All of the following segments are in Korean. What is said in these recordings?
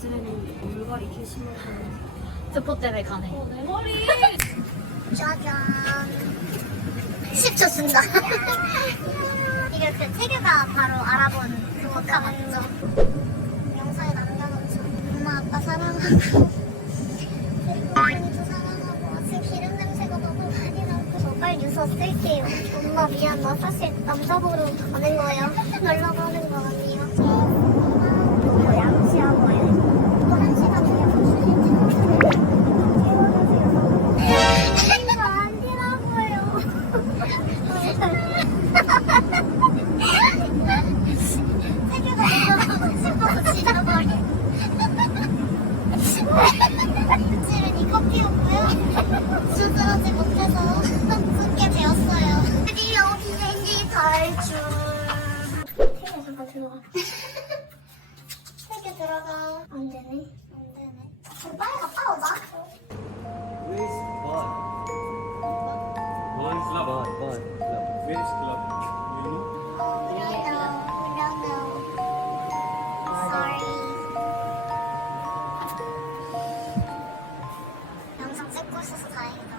낮에는 물갈이 개 심하고 스포 때문에 가네. 내 머리 짜잔. 10초 준다. 이게 그 태규가 바로 알아본 그거가 맞죠? 영상에 남겨놓죠. 엄마 아빠 사랑하고 그리고 사랑하고 지금 기름 냄새가 너무 많이 나고 저 빨리 유서 쓸게요. 엄마 미안 나 사실 남자 보러 가는 거예요. 놀러 가는 거 아니에요. 뭐 양치하고 안 되네. 안 되네. 그럼 빨리 갔다 오자. Where is Bond? Bond Club. Bond, Bond Club. Where is club? You know? Oh, we don't know. We don't know. Sorry. 영상 찍고 있어서 다행이다.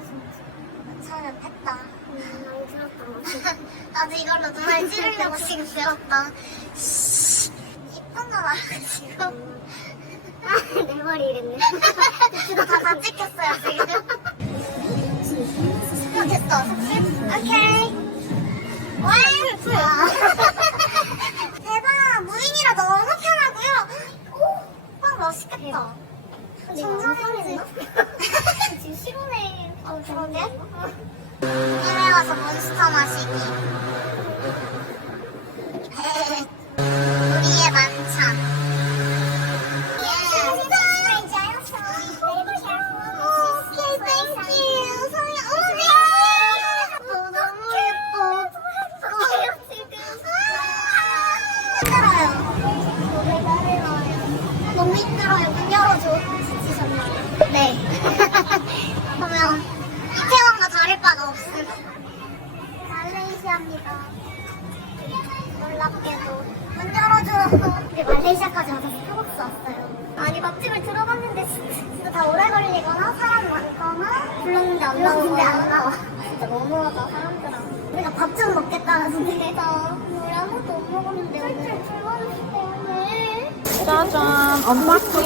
차는 뺐다. 음, 많이 들었다. 나도 이걸로 눈알 찌르려고 지금 들었다. 이쁜 거 말고 내 머리 이랬네. 지금 다다 찍혔어요, 지금. 어, 됐어. 오케이. 와! 대박! 무인이라 너무 편하고요. 오! 빵 맛있겠다. 정상이지? 지금 시원해. 어, 그런데? 해외 와서 몬스터 마시기. 우리의 만찬. 예. 오케이, thank you. 소리, 오, 네. 어, 너무 예뻐. 뭐예요, 지금? 힘들어요. 너무 힘들어요. 문 열어줘. 지치셨나요? 네. 보면 이태원과 다를 바가 없음. 말레이시아입니다. 놀랍게도 문 열어줘. 우리 말레이시아까지 와서 스타벅스 왔어요. 아니 맛집을 들어갔는데 진짜, 진짜 다 오래 걸리거나 사람 많거나 불렀는데 안 나오고 안 나와. 진짜 너무하다 사람들하고. 우리가 밥 좀 먹겠다는데 내가 우리 아무것도 못 먹었는데 오늘. 짜잔, 언박싱.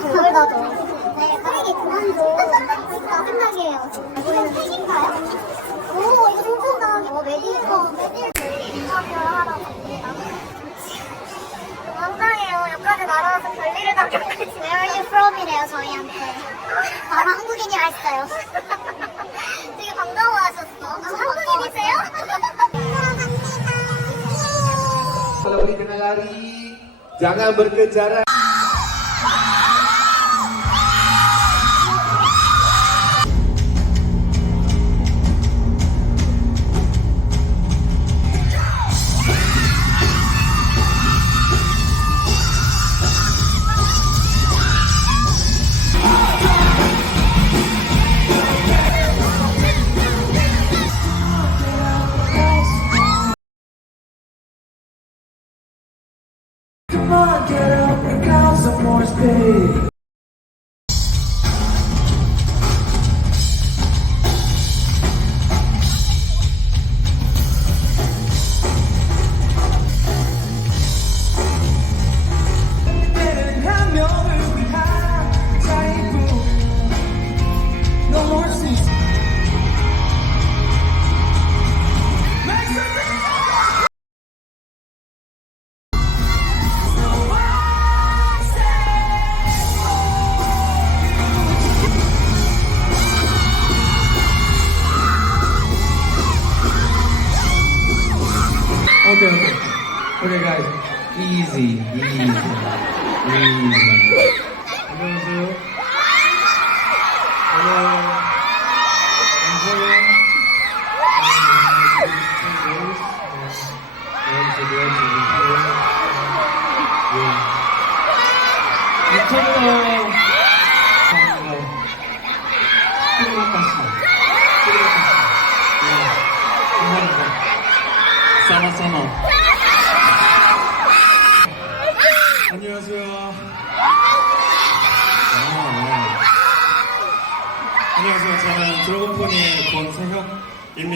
그걸 놔줘. 네, 쓰레기 그만 줘. 진짜 생각이에요. 이거 팩인가요? 오, 이거 괜찮다. 어, 메디커, 메디커 인터뷰를 갑 황당해요. 여기까지 날아와서 별일을 당겨까지 Where are you from이래요, 저희한테. 바로 한국인이라 했어요. 되게 반가워하셨어. 아, 한국인이세요? Kalau ini kena lari, jangan berkejaran.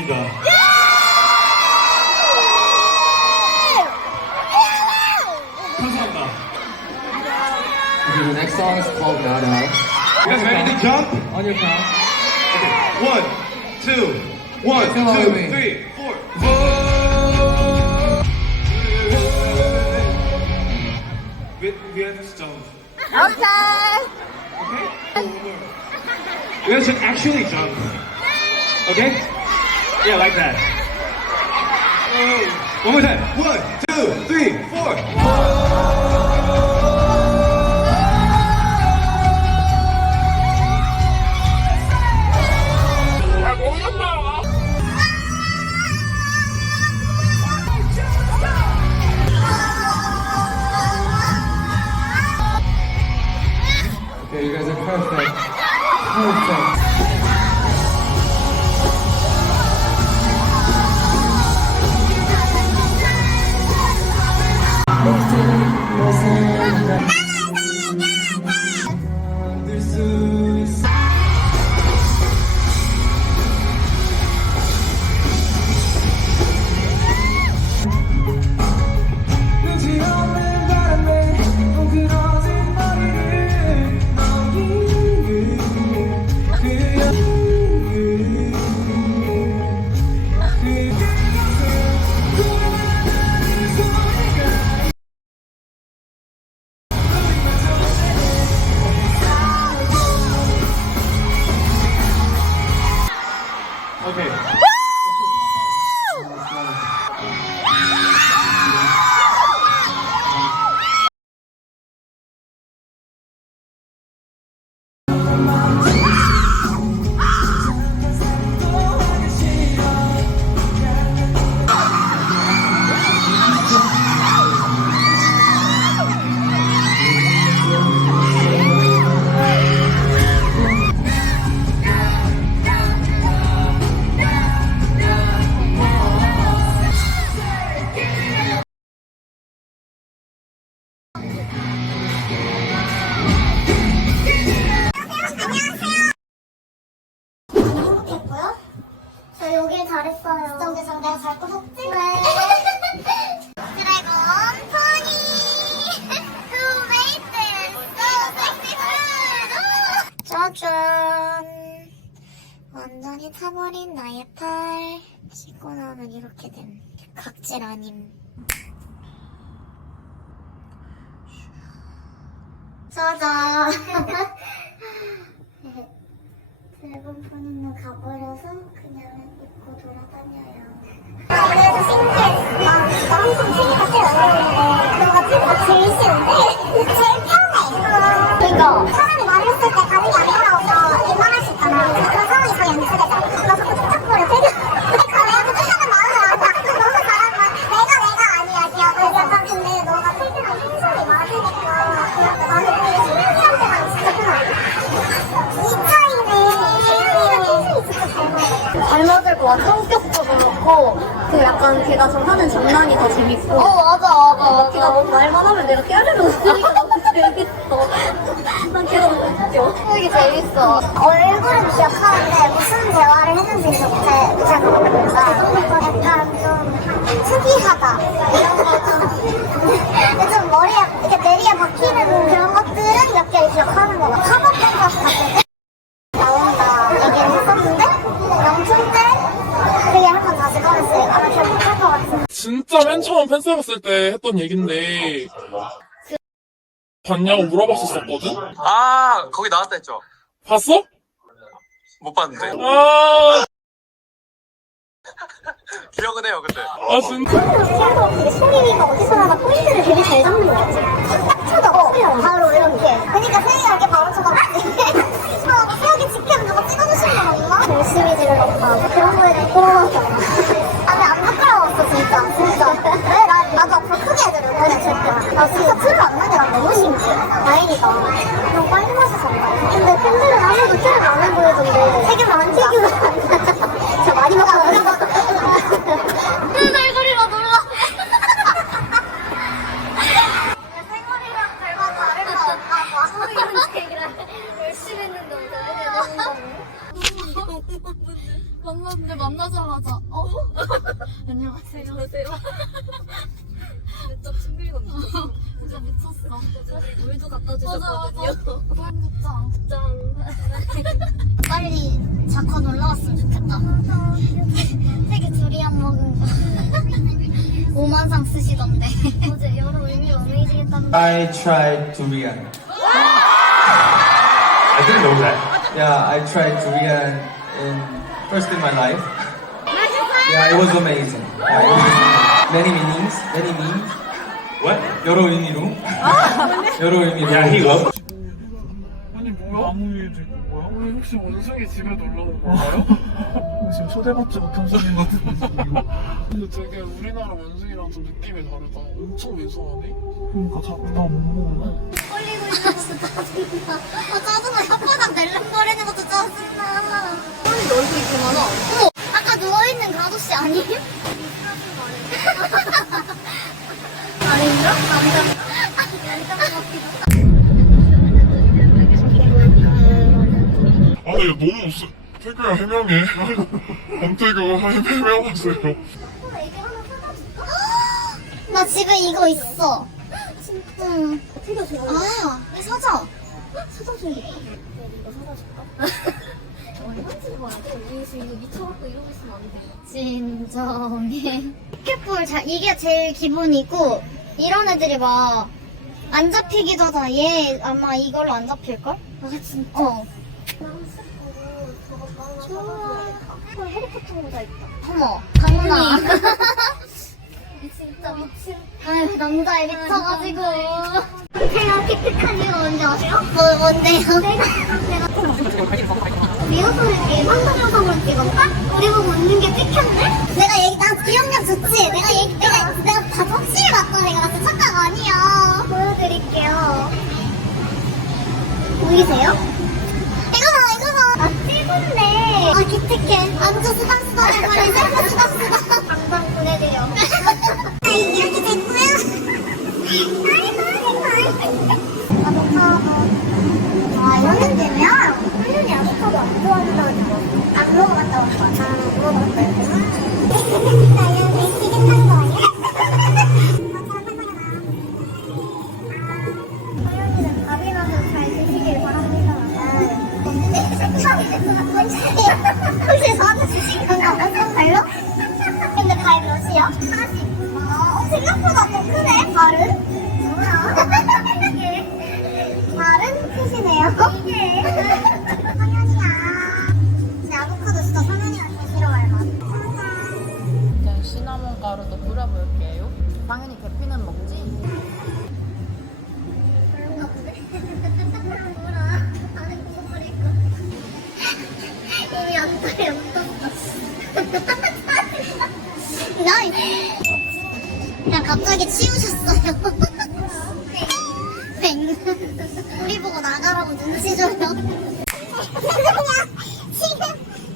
Liga. Okay, the next song is called Not You guys ready to jump? On your count. Okay. One, two, one, two, three, four. We, have to stop. Okay. Okay? You guys should actually jump. Okay? Yeah, like that. One more time. One, two, three, four. 나의 팔 씻고 나면 이렇게 됨 각질 아님 짜잔 드래곤 포니는 가버려서 그냥 입고 돌아다녀요. 그래서 신기했어. 나, 나 항상 체리가 제일 어려운데 너가 체리가 제일 싫은데 제일 편해. 그러니까 사람이 안 돌아오면 웬만할 수 있잖아. 그런 상황이 더 연출되잖아. 그래서 그 툭툭거려 되게 내가 그 생각은 마음에 안 나. 너무 잘하면 내가 내가 아니야. 기억을 약간 근데 너가 퇴근한 텐션이 맞으니까 나는 되게 신기한테만 진짜 편하다. 이 차이네. 세연이가 텐션이 진짜 잘 맞아. 잘 맞을 것 같아. 성격도 그렇고, 그 걔가 좀 하는 장난이 더 재밌고. 어, 맞아, 맞아. 걔가 뭐 말만 하면 내가 깨알을 웃으니까 너무 재밌어. 난 너무 웃겨. 되게 재밌어. 얼굴은 기억하는데 무슨 대화를 했는지 잘, 잘 모르겠다. 약간 좀 특이하다. 이런 거 좀. 좀 머리에, 이렇게 내리에 박히는 그런 것들은 몇 개 기억하는 거 같아. 카바펜 같은 때 나온다 얘기를 했었는데 영춘 때 그게 한 번 다시 꺼냈으니까 아마 기억 못할 것 같은. 진짜 맨 처음 팬 서비스 때 했던 얘긴데 봤냐고 물어봤었거든? 아 거기 나왔다 했죠? 봤어? 못 봤는데 아, 기억은 해요 근데 아 진짜 그래서 되게 소리가 어디서 나나 포인트를 되게 잘 잡는 거? 딱 쳐다 바로 이렇게 그러니까 세이가 이렇게 바로 쳐다봤지 아 세혁이 직캠 누가 찍어주신 거 없나? 열심히 지르겠다 그런 거에 대해 부러워서 아니 안 부끄러웠어 진짜 진짜 왜? 나, 나도 앞으로 크게 해주려고 그냥 절대 나 진짜 틀을 안 나게 난 너무 신기해 다행이다 너무 빨리 마셔서 근데 팬들은 아무도 틀을 안 해보이던데 세개 많은 튀기면 저 많이 먹었어 내 얼굴이라 놀라. 생얼이랑 닮았어. 만났는데 만나자마자 어? 안녕하세요. 안녕하세요. 진짜 친밀감 미쳤어. 진짜 미쳤어. 물도 갖다 주셨거든요. 맞아. 짠. 빨리 자컨 올라왔으면 좋겠다. 세계 두리안 먹은 거. 5만 상 쓰시던데. 어제 여러 의미 어메이징했다는 I tried durian. I didn't know that. Yeah, I tried durian in first in my life. Yeah, it was amazing. Yeah, it was amazing. Many meanings, many meanings. What? 여러 의미로. 여러 의미로. Yeah, he loved. 아니 뭐야? 아무 일도 우리 혹시 원숭이 집에 놀러 온 건가요? 지금 초대받지 못한 손님 같은데 근데 되게 우리나라 원숭이랑 좀 느낌이 다르다 엄청 민소하네 그러니까 자꾸 나못 먹어 걸리고 있어서 짜증나. 아, 짜증나. 혓바닥 낼름거리는 것도 짜증나. 너 얼굴이 이렇게 많아. 어머, 아까 누워있는 그 아저씨 아니에요? 아닌가? 아, 나 너무 웃어. 태그야 해명해. 엄태그 해명하세요. 나 집에 이거 있어. 응. 아, 왜 사자? 여기서 이거 미쳐갖고 이러고 있으면 안 돼. 진정해. 포켓볼 자, 이게 제일 기본이고, 이런 애들이 막, 안 잡히기도 하잖아. 얘 아마 이걸로 안 잡힐걸? 아, 진짜? 어. 좋아. 해리포터 모자 있다. 어머, 강훈아. 진짜 미친. 아유, 남자애 미쳐가지고. 제가 픽픽한 이유가 뭔지 아세요? 뭐, 뭔데요? 내가, 내가 리허설을 방송 영상으로 찍었다? 우리 보고 웃는 게 찍혔네? 내가 얘기, 나 기억력 좋지? 내가 얘기, 내가, 내가 다 확실히 봤다. 내가 나 진짜 착각 아니야. 보여드릴게요. 보이세요? 이거 봐, 이거 봐. 아, 찍었네. 아, 기특해. 완전 수담수담 해버리네. 수담수담. 당장 보내드려. 아, 이렇게 됐고요. 아이고, 아이고. 아, 녹화하고. 아, 이런 데면 훈련이 아보카도 안 좋아한다고 들었어. 안 먹어봤다고 했어. 아, 먹어봤다 했구나. 나 이런 미치겠 한거 아니야? 밥이라도 잘 드시길 바랍니다. 봤어? 발로? 근데 발 몇이야? 40. 아, 생각보다 더 크네, 발은. 뭐야? 발은 크시네요. 이게. 성현이야. 제 아보카도 진짜 성현이가 제일 맛. 일단 시나몬 가루도 뿌려볼게요. 당연히 계피는 먹지. 이미 안 돼, 안 나이. 그냥 갑자기 치우셨어요. 뱅. 우리 보고 나가라고 눈치 줘요. 지금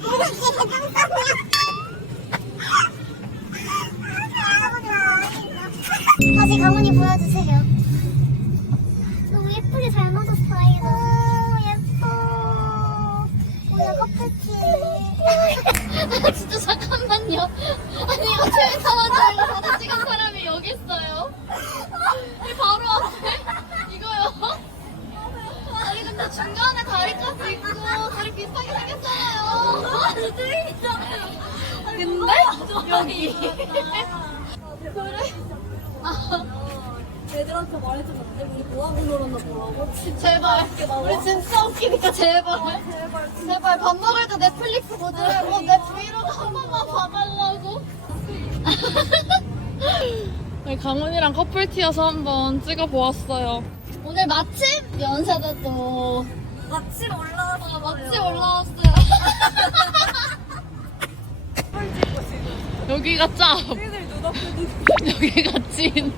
이렇게 대장상이야. 다시 강훈이 보여주세요. 너무 예쁘게 잘 맞았어, 아이가. 오, 예뻐. 오늘 커플티. 아, 진짜 잠깐만요. 아니, 이거 트위터만 이거 사진 찍은 사람이 여기 있어요. 이 바로 앞에? 이거요? 아니, 근데 중간에 다리까지 있고, 다리 비슷하게 생겼잖아요. 트위터잖아요. 근데? 여기. 그래? 애들한테 말해주면 안 돼? 우리 뭐하고 놀았나 보라고? 제발. 우리 진짜 웃기니까 제발. 제발. 제발 밥 먹을 때 넷플릭스 보더라고 네, 강훈이랑 커플티여서 한번 찍어보았어요. 오늘 마침 연세대 또 마침 올라왔어. 마침 올라왔어요. 여기가 짭! 눈앞에 여기가 찐!